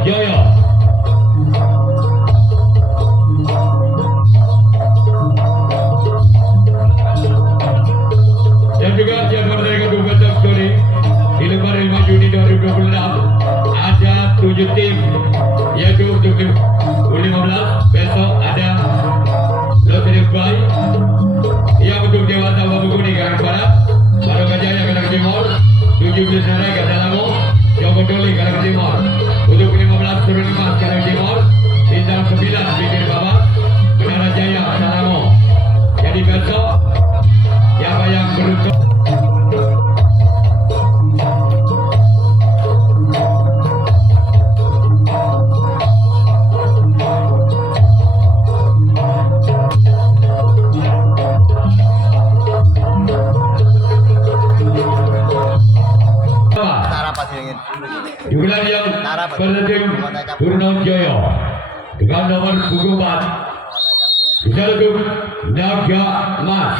Jaya. Dan juga yang merdeka Gubernur Story di lembar 5 Juni 2026 ada 7 tim, yaitu untuk U15 besok ada Loteri Bay yang untuk Dewata Wabukuni Karang Barat, Barokajaya Karang Timur, 17 Serai Gadalamo, Jogondoli Karang Timur. Untuk 15 turun 5 Karang Timur, bintang 9 Bibir Bawah, Menara Jaya Gadalamo. Jadi besok siapa yang beruntung di wilayah yang berhenti Turnon Jaya dengan nomor punggung 4 bisa untuk Naga Mas.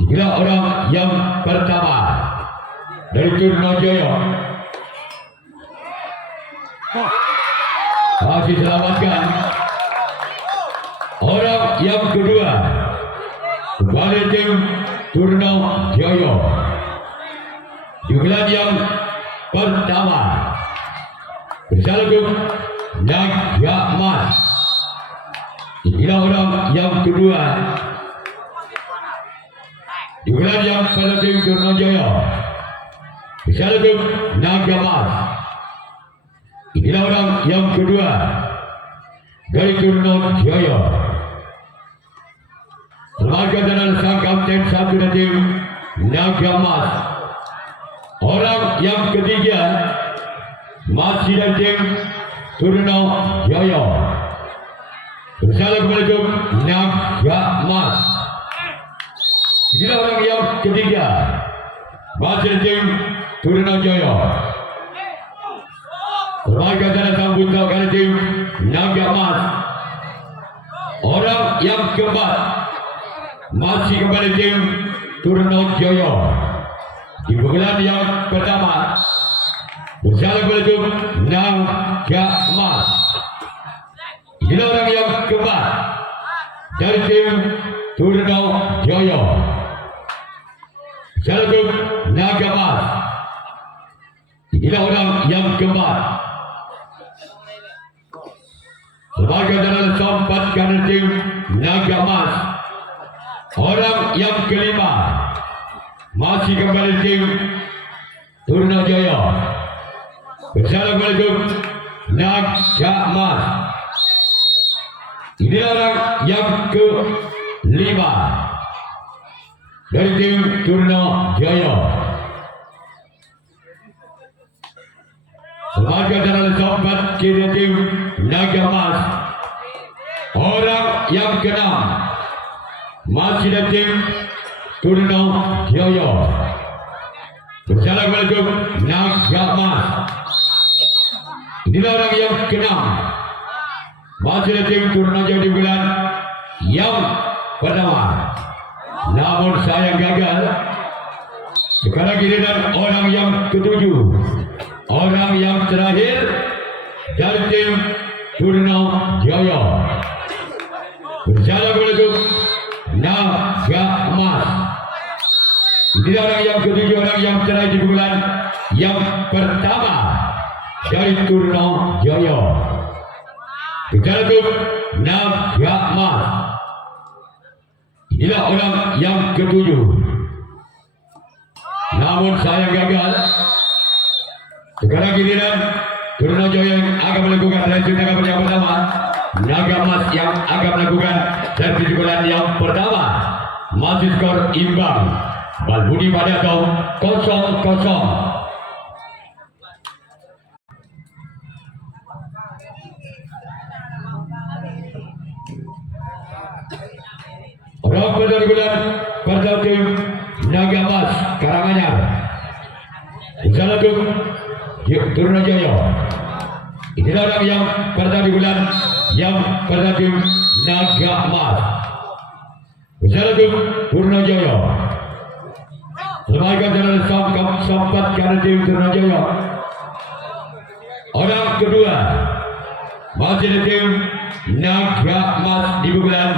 Inilah orang yang pertama dari Turnon Jaya. Masih selamatkan. Orang yang kedua kembali tim Turnon Jaya di wilayah yang pertama bersalju Naga Mas. Inilah orang yang kedua di wilayah yang penting Turnon Jaya bersalju Naga Mas. Inilah orang yang kedua dari Turnon Jaya. Lembaga dan sang kapten satu dan tim Naga Mas. Orang yang ketiga masih dari tim Turnon Jaya bersalah kepada Naga Mas. Inilah orang yang ketiga masih dari tim Turnon Jaya. Lembaga dan sang buta dari tim Naga Mas. Orang yang keempat masih kembali tim Turnon Jaya. Di bulan yang pertama berjalan menuju Naga Mas. Inilah orang yang keempat dari tim Turnon Jaya. Berjalan menuju Naga Mas. Inilah orang yang keempat. Sebagai dalam sempat karena tim Naga Mas. Orang yang kelima masih kembali tim Turnon Jaya bersalah menuju Naga Mas. Ini orang yang kelima dari tim Turnon Jaya. Sebagai dalam sempat kiri tim Naga Mas. Orang yang keenam masih dari tim Turnon Jaya bersalah menuju Naga Mas. Inilah orang yang keenam masih dari tim Turnon Jaya di bulan yang pertama. Namun sayang gagal. Sekarang giliran orang yang ketujuh, orang yang terakhir dari tim Turnon Jaya bersalah menuju Naga Mas. Inilah orang yang ketujuh, orang yang terakhir di bulan yang pertama dari Turnon Jaya. Bicara itu Naga Mas. Inilah orang yang ketujuh. Namun sayang gagal. Sekarang giliran Turnon Jaya yang akan melakukan sesi Naga Mas yang pertama. Naga Mas yang akan melakukan sesi bulan yang pertama. Masih skor imbang. Balbudi pada atau 0-0. Orang pada bulan pada tim Naga Mas Karanganyar. Misalnya tim Turnon Jaya. Inilah orang yang pada di bulan yang pada tim Naga Mas. Misalnya tim Turnon Jaya. Lembaga jalan sempat karena tim Turnon Jaya Orang kedua masih tim Naga Emas di pukulan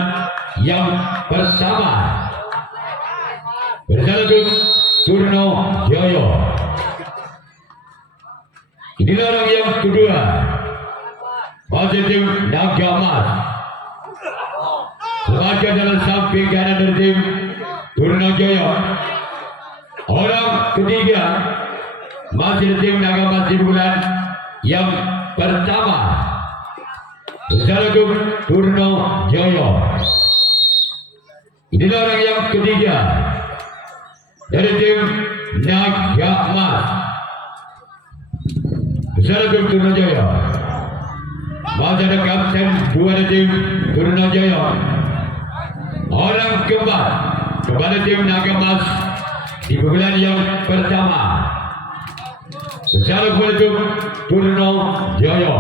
yang pertama bersama tim Turno Joyo. Inilah orang yang kedua masih tim Naga Emas. Semakin dalam samping kanan dari tim Turno Joyo. Orang ketiga masih tim Naga Emas di bulan yang pertama bersama tim Turno Joyo. Inilah orang yang ketiga dari tim Naga Emas bersama tim Turno Joyo. Masih ada kapten dua dari tim Turno Joyo. Orang keempat kepada tim Naga Emas di bulan yang pertama bersama tim Turno Joyo.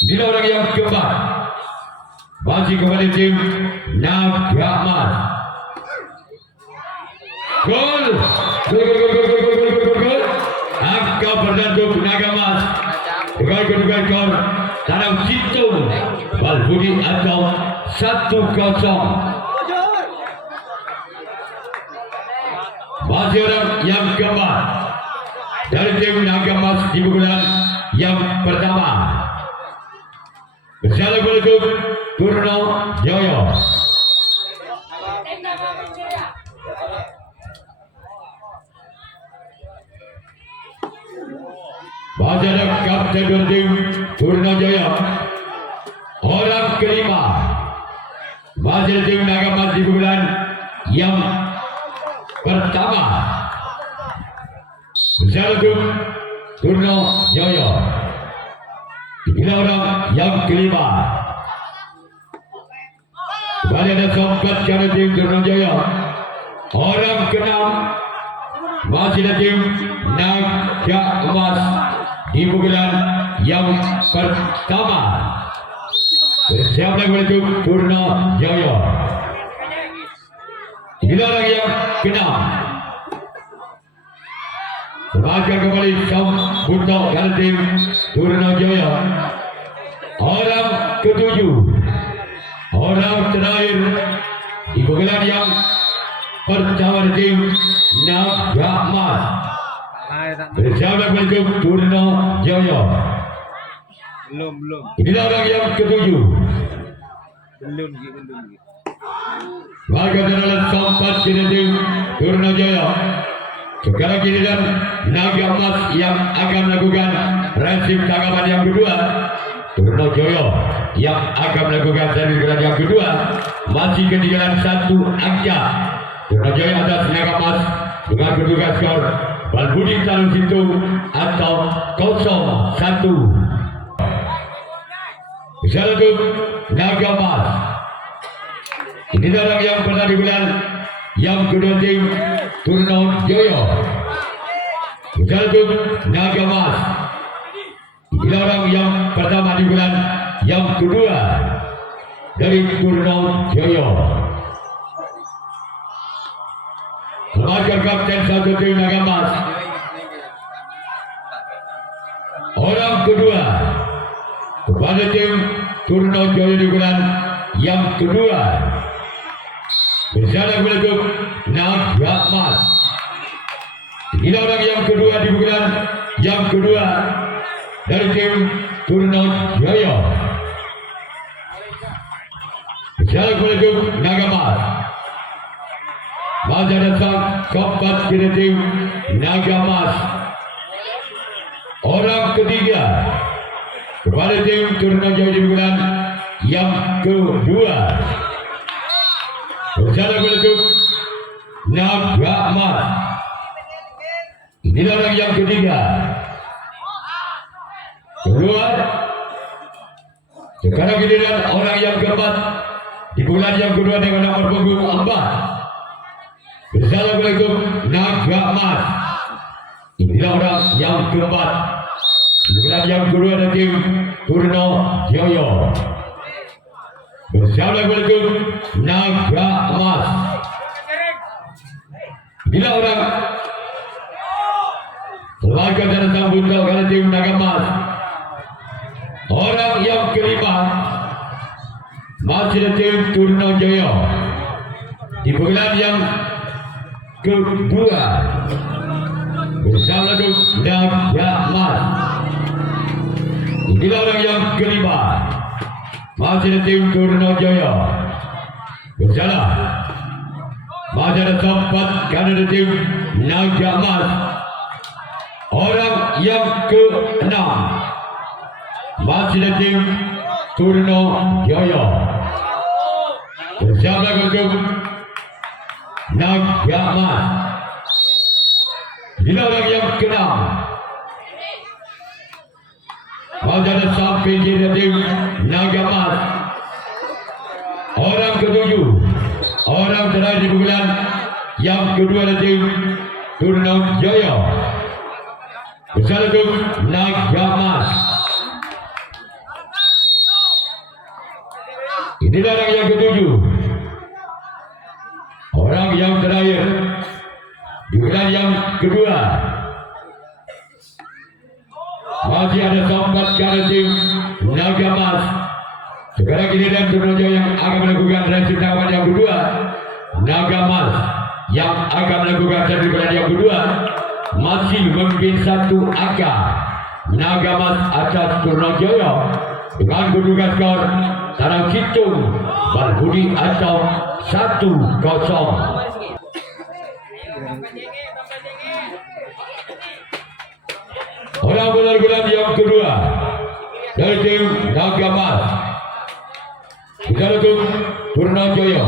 Inilah orang yang keempat masih kepada tim Naga Emas. Gol, gol. Angka berdantuk Naga Emas. Gol Tanam Cito Balbudi atau 1-0. Masih orang yang keempat dari tim Naga Emas di pukulan yang pertama bersama tim Turno Joyo. Masih ada kapten dari tim Turno Joyo. Orang kelima masih ada tim Naga Emas di pukulan yang pertama bersama tim Turno Joyo. Inilah orang yang kelima. Kembali ada sompat karena tim Turno Joyo. Orang keenam masih ada tim Naga Emas di pukulan yang pertama bersama tim Turno Joyo. Inilah orang yang keenam. Semakin kembali untuk dari tim Turno Joyo. Orang ketujuh, orang terakhir di pukulan yang pertama tim Naga Emas bersama tim Turno Joyo. Belum. Inilah orang yang ketujuh. Belum. Warga dalam sempat tim Turno Joyo. Sekarang giliran Naga Emas yang akan melakukan prinsip tanggapan yang kedua. Turno Joyo yang akan melakukan servis yang kedua. Masih ketinggalan 1 angka. Turno Joyo atas Naga Emas dengan kedudukan skor Balbudi Tanam Cito atau 0-1. Satu Naga Emas. Inilah orang yang pernah di bulan yang kedua tim Turno Joyo. Satu Naga Emas. Inilah orang yang pertama di bulan yang kedua dari Turno Joyo. Semakin kapten satu tim Naga Emas. Orang kedua kepada tim Turno Joyo di bulan yang kedua bersama tim Naga Emas. Inilah orang yang kedua di bulan yang kedua dari tim Turno Joyo bersama tim Naga Emas. Masih ada sang keempat dari tim Naga Emas. Orang ketiga kepada tim Turno Joyo di bulan yang kedua bersama tim Naga Emas. Inilah orang yang ketiga. Keluar. Sekarang giliran orang yang keempat di bulan yang kedua dengan nomor punggung 4 bersama tim Naga Emas. Inilah orang yang keempat di bulan yang kedua dari tim Turno Joyo bersama tim Naga Emas. Inilah orang Laga dan sambut karena tim Naga Emas. Orang yang kelima masih tim Turno Jaya. Di bulan yang kedua bersama tim Naga Emas. Inilah orang yang kelima masih tim Turno Jaya. Bersalah masih ada sempat karena tim Naga Emas. Orang yang keenam masih tim Turno Jaya. Bersama untuk Naga Emas. Inilah orang yang keenam masih ada sampai di tim Naga Emas. Orang ketujuh, orang terakhir di bulan yang kedua tim Turno Jaya. Bersama untuk Naga Emas. Inilah orang yang ketujuh, orang yang terakhir di bulan yang kedua. Masih ada sempat karena tim Naga Emas. Sekarang ini dan Turno Jaya yang akan melakukan reaksi tanggapan yang kedua. Naga Emas yang akan melakukan reaksi tanggapan yang kedua masih memimpin satu angka. Naga Emas atas Turno Jaya dengan kedudukan skor Tarang Hitung Balbudi atau 1-0. Orang benar-benar yang kedua dari tim Naga Emas. Kita untuk Turno Jaya.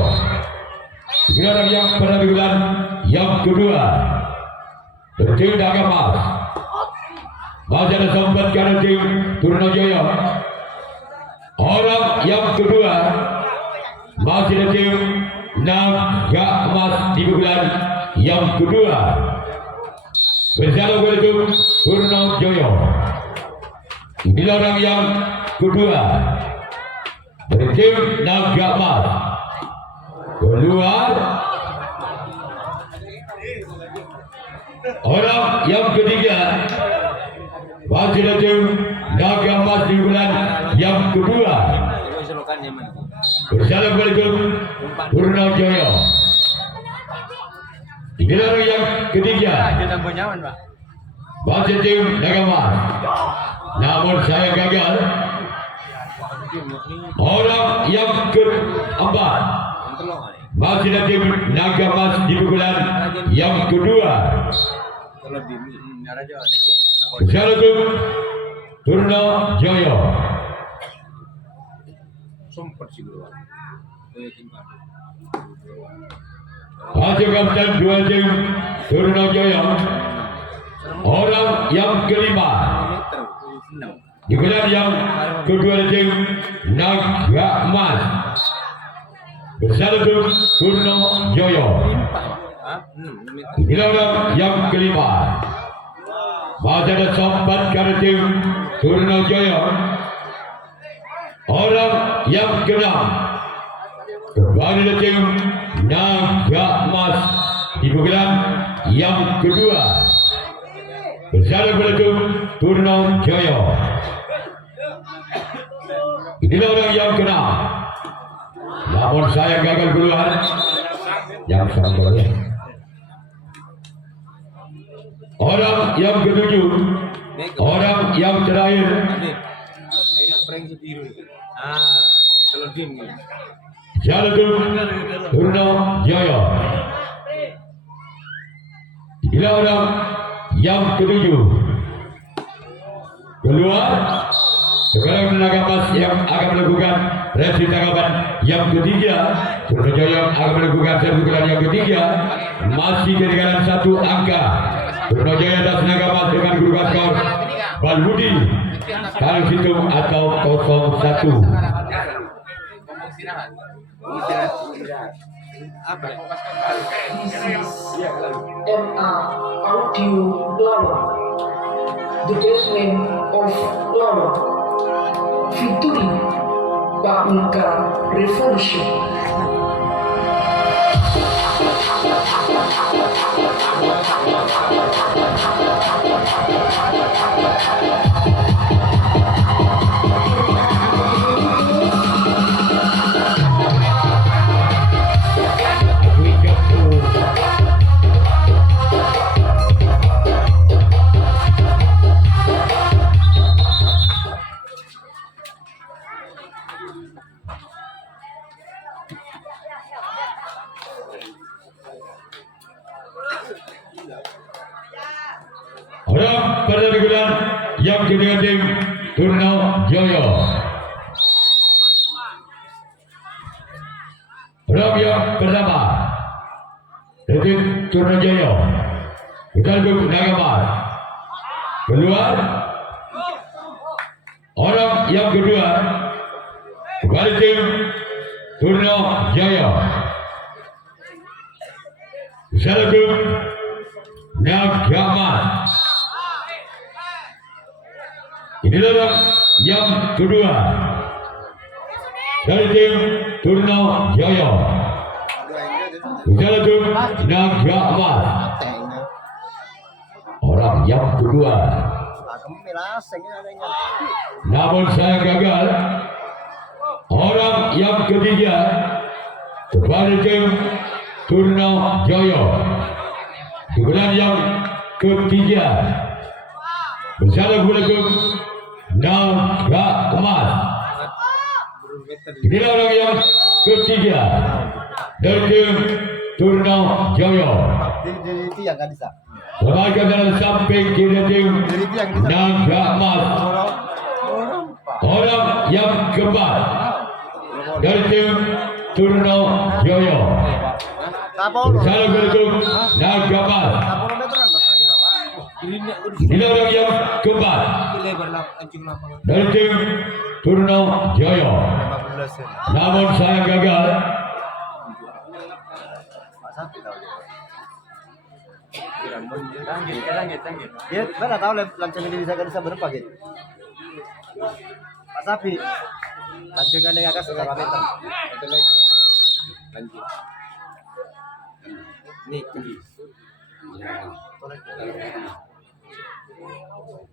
Sekarang yang pada bulan yang kedua dari tim Naga Emas. Masih ada sempat karena tim Turno Jaya. Orang yang kedua masih ada tim Naga Emas di bulan yang kedua. Bersama untuk Turno Jaya. Inilah orang yang kedua dari tim Naga Emas. Keluar. Orang yang ketiga masih ada tim Naga Emas di bulan yang kedua. Bersama untuk Turno Jaya. Inilah orang yang ketiga masih tim Naga Emas. Namun saya gagal. Orang yang keempat masih ada tim Naga Emas di bulan yang kedua. Bersama untuk Turno Jaya. Hasil kapten dua tim Turno Jaya. Orang yang kelima di bulan yang kedua tim Naga Emas. Bersama untuk Turno Jaya. Inilah orang yang kelima. Masih ada sempat karena tim Turno Jaya. Orang yang keenam kembali dari tim Naga Emas di bulan yang kedua. Bersama untuk Turno Jaya. Inilah orang yang keenam. Namun saya gagal keluar. Yang sampai. Orang yang ketujuh, orang yang terakhir. Jalur Turno Jaya. Inilah orang yang ketujuh. Keluar. Sekarang Naga Emas yang akan melakukan reaksi tanggapan yang ketiga. Turno Jaya akan melakukan serbukan yang ketiga. Masih ketinggalan satu angka. Turno Jaya atas Naga Emas dengan kedudukan skor Balbudi Tarang Hitung atau 0-1. MA Audio Lama, the basement of Lama, Victory Bangka Revolution. yang kedua tim Turno Joyo. Rob yang pertama tim Turno Joyo. Bukan untuk Nagamar. Keluar. Orang yang kedua kembali tim Turno Joyo. Satu Nagamar. Inilah yang kedua dari tim Turno Joyo. Satu Nagamar. Orang yang kedua. Namun saya gagal. Orang yang ketiga kepada tim Turno Joyo. Kemudian yang ketiga Assalamualaikum Nagamar. Inilah orang yang ketiga dari tim Turno Joyo. Lembaga dalam samping kiri tim Nagamar. Orang yang keempat dari tim Turno Joyo. Assalamualaikum Nagamar. Inilah orang yang keempat dari tim Turno Joyo. Namun saya gagal. Ya, mana tahu lancang ini bisa berapa gitu. Pak Sapi, lancangan yang akan seberapa meter? Lanjut. Nih,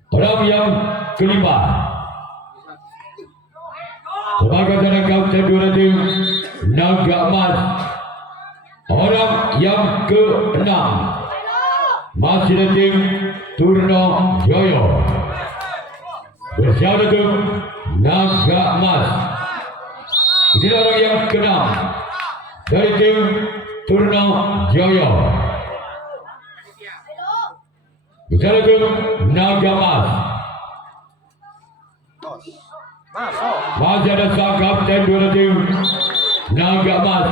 Orang yang kelima sebagai tenaga kapten dua tim Nagamar. Orang yang keenam masih dari tim Turno Joyo. Bersama tim Nagamar. Inilah orang yang keenam dari tim Turno Joyo. Bersama tim Nagamar. Masih ada sang kapten dua tim Nagamar.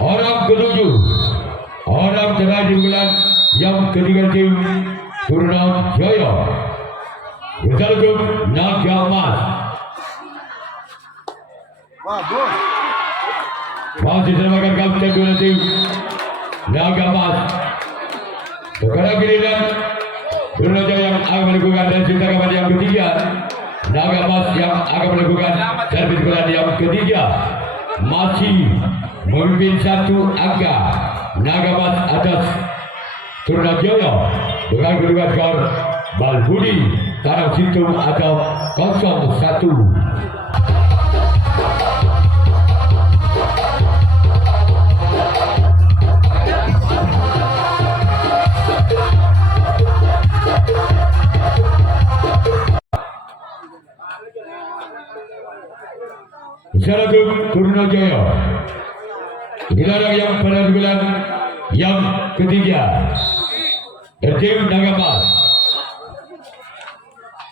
Orang ketujuh, orang terakhir bulan yang ketiga tim Turno Joyo. Bersama tim Nagamar. wah bos. Masih termakan kapten dua tim Nagamar. Sekarang giliran Turno Joyo yang akan melakukan dan cinta kapan yang ketiga. Nagamar yang akan melakukan servis bulan yang ketiga. Masih memimpin satu angka. Nagamar atas Turno Joyo dengan kedudukan skor Balbudi Tanah Situng atau 0-1. Assalamualaikum Turno Joyo. Inilah orang yang pada bulan yang ketiga. Tim Nagamar.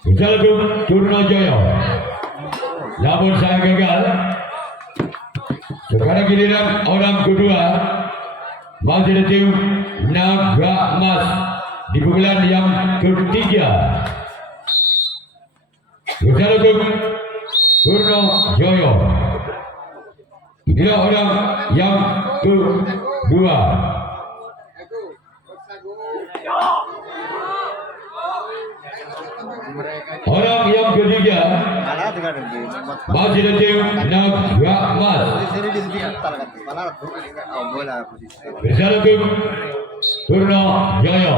Assalamualaikum Turno Joyo. Namun saya gagal. Sekarang giliran orang kedua masih ada tim Nagamar di bulan yang ketiga. Assalamualaikum Turno Joyo. Inilah orang yang kedua. Orang yang ketiga Mana dengan ini? masih ada tim Nagamar. Di sini di sini kan. Mana tuh? Oh, bola posisi. Bersama tim Turno Joyo.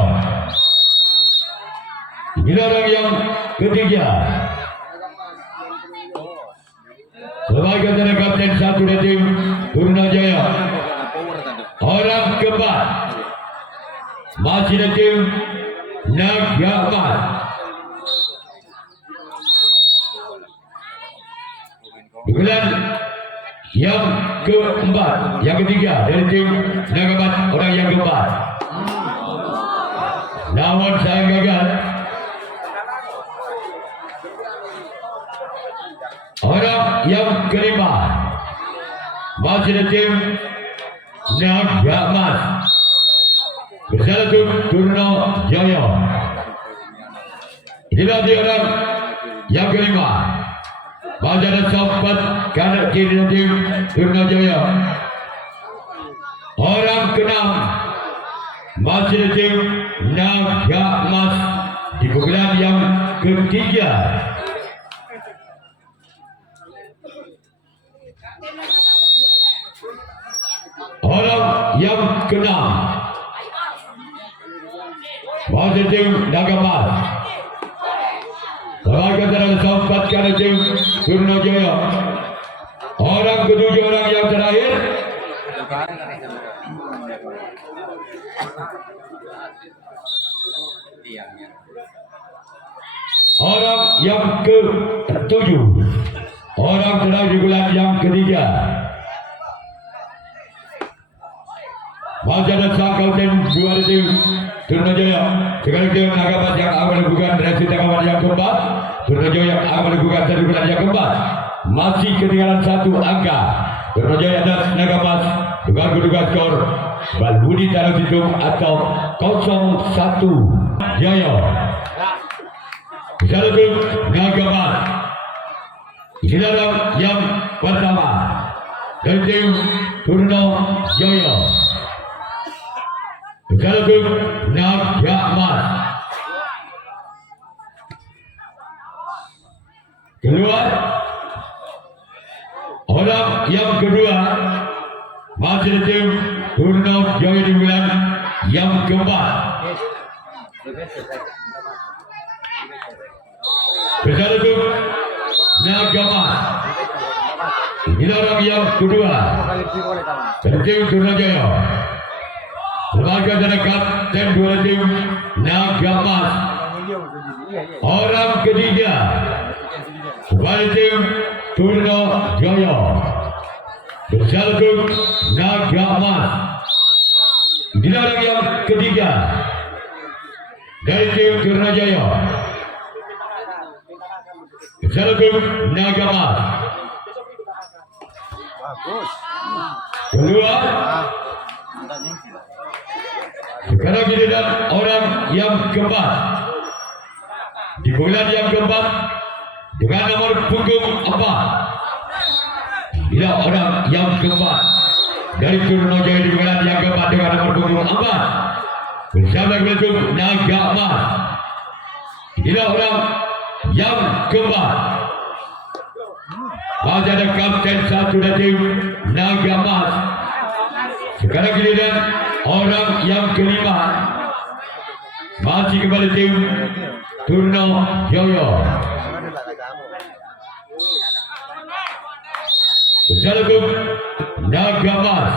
Inilah orang yang ketiga. Sebagai tenaga kapten satu dari tim Turno Joyo. Orang keempat masih dari tim Nagamar. Bulan yang keempat, yang ketiga dari tim Naga Emas orang yang keempat. Namun saya gagal. Orang yang kelima masih dari tim Naga Emas bersama tim Turno Jaya. Inilah dia orang yang kelima. Masih ada sempat kanan kiri dari tim Turno Jaya. Orang keenam masih dari tim Naga Emas di pukulan yang ketiga. Orang yang keenam masih tim Naga Emas. Sebagai antara sempat kanan tim Turno Jaya. Orang ketujuh orang yang terakhir orang yang ketujuh, orang terakhir di bulan yang ketiga. Masih ada sangkal tim dua tim Turno Jaya. Sekarang tim Naga Emas yang akan melakukan reaksi tanggapan yang keempat. Turno Jaya yang akan melakukan satu bulan yang keempat. Masih ketinggalan satu angka. Turno Jaya atas Naga Emas dengan kedua skor Balbudi Tarasitum atau 0-1 Jaya. Satu tim Naga Emas. Inilah yang pertama dari tim Turno Jaya. Satu tim Naga Emas. Keluar. Orang yang kedua masih tim Turno Jaya di bulan yang keempat. Bersama tim Naga Emas. Inilah orang yang kedua dari tim Turno Jaya. Sebagai antara kapten dua tim Naga Emas. Orang ketiga sebagai tim Turno Jaya. Bersama tim Naga Emas. Inilah orang yang ketiga dari tim Turno Jaya. Bersama tim Naga Emas. Kedua. Sekarang giliran orang yang keempat. Di bulan yang keempat dengan nomor punggung 4. Bila orang yang keempat dari Turno Jaya di bulan yang keempat dengan nomor punggung 4 bersama dengan tim Naga Emas. Bila orang yang keempat masih ada kapten satu dari tim Naga Emas. Sekarang giliran orang yang kelima masih kembali tim Turno Jaya. Bersama tim Naga Emas.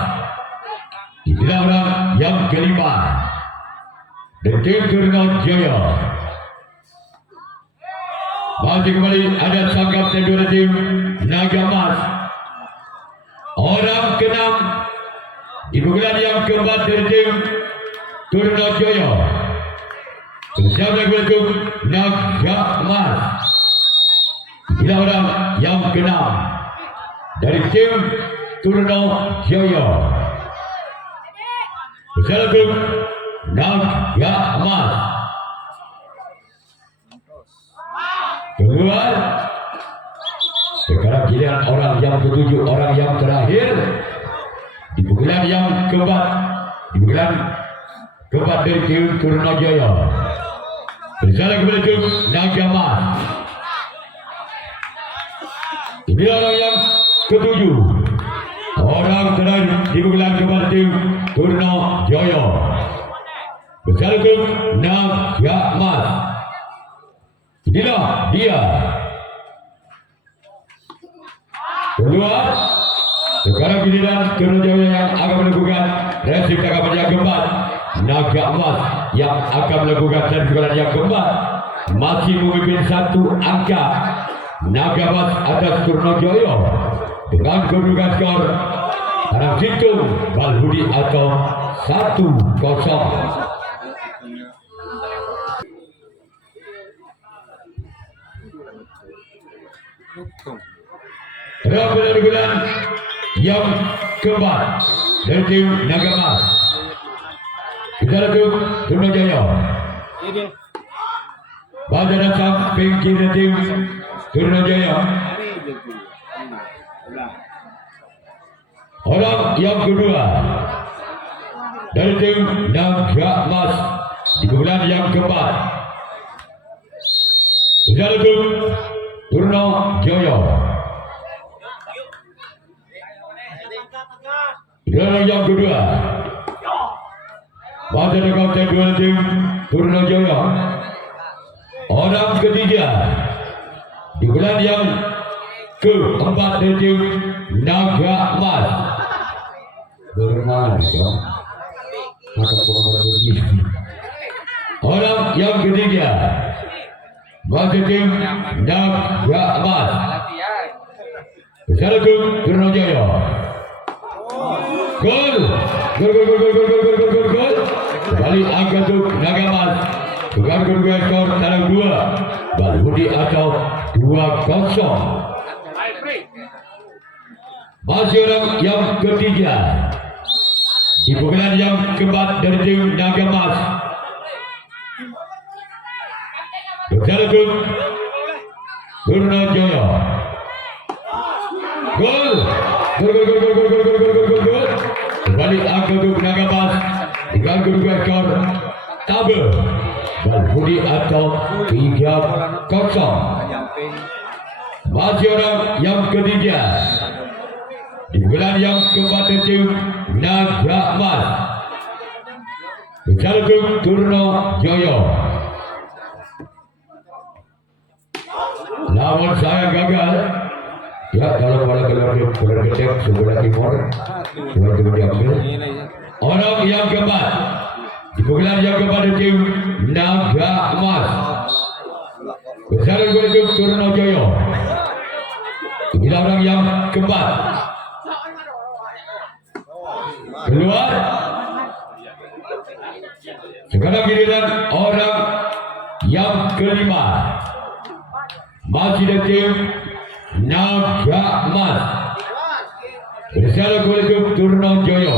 Inilah orang yang kelima dari tim Turno Jaya. Masih kembali ada sang kapten dua tim Naga Emas. Orang keenam di bulan yang keempat dari tim Turno Jaya. Bersama dengan tim Naga Emas. Inilah orang yang keenam dari tim Turno Jaya. Bersama tim Naga Emas. Keluar. Sekarang giliran orang yang ketujuh, orang yang terakhir di bulan yang keempat. Di bulan keempat dari tim Turno Jaya. Bersama kepada tim Naga Emas. Inilah orang yang ketujuh, orang terakhir di bulan keempat tim Turno Jaya. Bersama tim Naga Emas. Inilah dia. Keluar. Sekarang giliran Turno Jaya yang akan melakukan reaksi tanggapan yang keempat. Naga Emas yang akan melakukan servis yang keempat. Masih memimpin satu angka. Naga Emas atas Turno Jaya dengan kedudukan skor Arab Situng Balbudi atau 1-0. Bulan yang keempat dari tim Naga Emas. Kita langsung Turun Jaya. Pada dan samping kiri tim Turun Jaya. Orang yang kedua dari tim Naga Emas di bulan yang keempat. Kita langsung Turun Jaya. Dan yang kedua pada kapten dua tim Purnajaya. Orang ketiga di bulan yang keempat dari tim Naga Emas. Bermain dong. Orang yang ketiga pada tim Naga Emas. Bersatu Purnajaya. Gol. Kembali angka untuk Naga Emas. Dengan kedudukan skor dalam 2 Balbudi atau 2-0. Masih orang yang ketiga di pukulan yang keempat dari tim Naga Emas. Berjalan Purnajaya. Gol. Kembali angka untuk Naga Emas dengan kedudukan skor tabel Balbudi atau 3-0. Masih orang yang ketiga di bulan yang keempat tim Naga Emas. Berjalan untuk Purnajaya. Namun saya gagal. Ya, kalau pada keluar gede sebelah timur, sebelah timur diambil. Orang yang keempat di pukulan yang keempat tim Naga Emas. Berjalan menuju Purnajaya. Inilah orang yang keempat. Keluar. Sekarang giliran orang yang kelima. Masih dari tim Naga Emas. Assalamualaikum Purnajaya.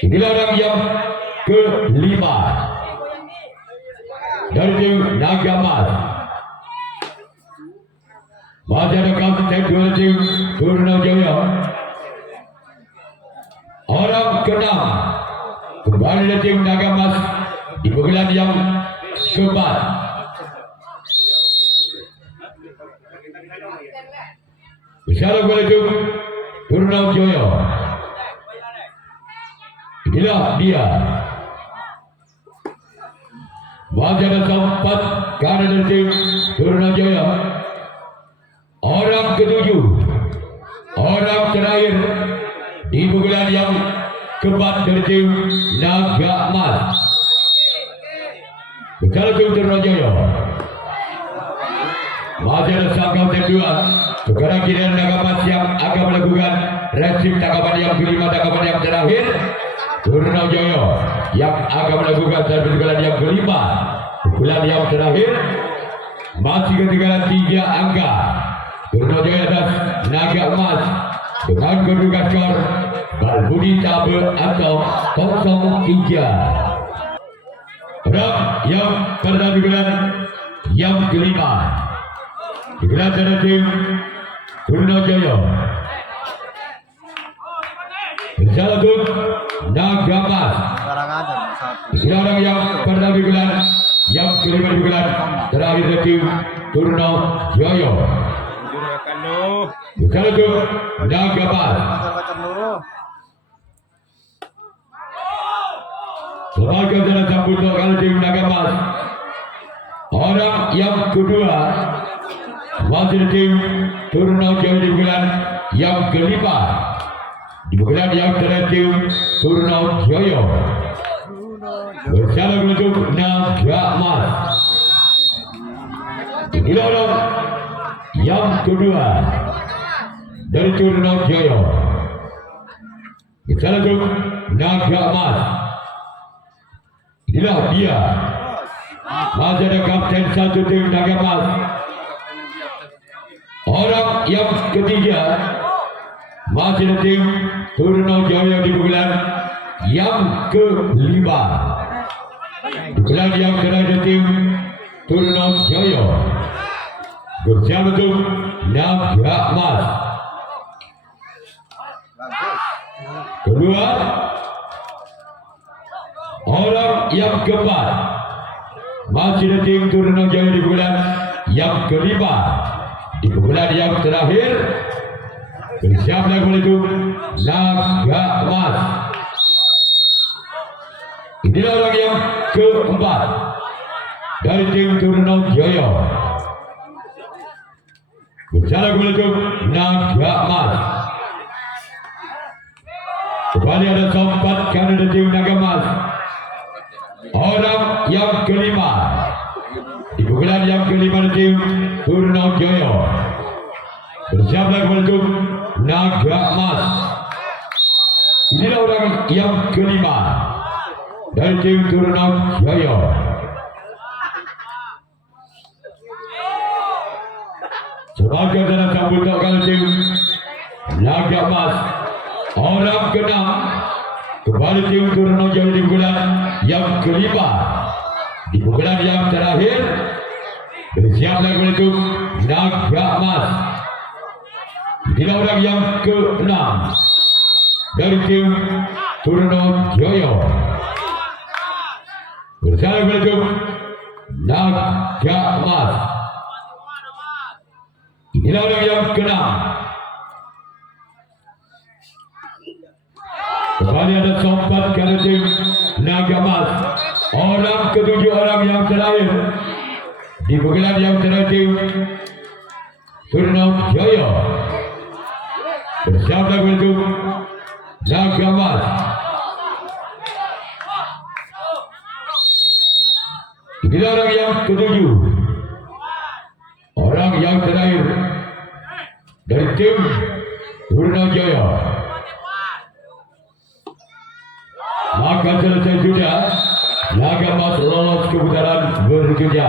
Inilah orang yang kelima dari tim Naga Emas. Masih ada kapten dua tim Purnajaya. Orang keenam kembali dari tim Naga Emas di pukulan yang keempat. Assalamualaikum Purnajaya. Inilah dia. Masih ada sempat kanan dari tim Purnajaya. Orang ketujuh, orang terakhir di pukulan yang keempat dari tim Naga Emas. Assalamualaikum Purnajaya. Masih ada sang kapten dua. Sekarang giliran Naga Emas yang akan melakukan reaksi tangkapan yang kelima, tangkapan yang terakhir. Purnajaya yang akan melakukan pukulan yang kelima, pukulan yang terakhir. Masih ketinggalan 3 angka. Purnajaya atas Naga Emas dengan kedudukan skor Balbudi tabel atau 0-3. Orang yang pada pukulan yang kelima digelar dari tim Purnajaya. Bersatu Naga Emas. Ini orang yang pernah digelar yang kelima digelar terakhir dari tim Purnajaya. Bersatu Naga Emas. Sebagai dalam sambut kali tim Naga Emas. Orang yang kedua masih tim Purnajaya di bulan yang kelima. Di bulan yang terakhir Purnajaya. Bersama untuk Naga Emas. Inilah orang yang kedua dari Turunau Jaya. Bicara itu naga emas. Inilah dia. Masih ada kapten satu tim naga emas. Orang yang ketiga masih ada tim Turunau Jaya di bulan yang kelima. Di bulan yang terakhir tim Turunau Jaya bersama tim naga emas. Kedua, orang yang keempat masih ada tim Turunau Jaya di bulan yang kelima. Di bulan yang terakhir bersiaplah oleh itu naga emas. Inilah orang yang keempat dari tim Turunau Jaya. Bersiaplah oleh itu naga emas. Kembali ada sempat karena ada tim naga emas. Orang yang kelima di bulan yang kelima ada tim Turunau Jaya. Bersiaplah untuk naga emas. Inilah orang yang kelima dari tim Turunau Jaya. Sebagai tanda sambutan kali tim naga emas. Orang keenam kembali tim Turunau Jaya di bulan yang kelima. Di bulan yang terakhir bersiaplah untuk naga emas. Inilah orang yang keenam dari tim Turunau Jaya. Bersiaplah untuk naga emas. Inilah orang yang keenam. Kembali ada sempat karena tim naga emas. Orang ketujuh orang yang terakhir di bulan yang terakhir tim Turunau Jaya. Bersiaplah untuk naga emas. Inilah orang yang ketujuh. Orang yang terakhir dari tim Turunau Jaya. Maka selesai sudah naga emas lolos ke putaran berikutnya.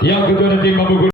Yang kedua tim Mampu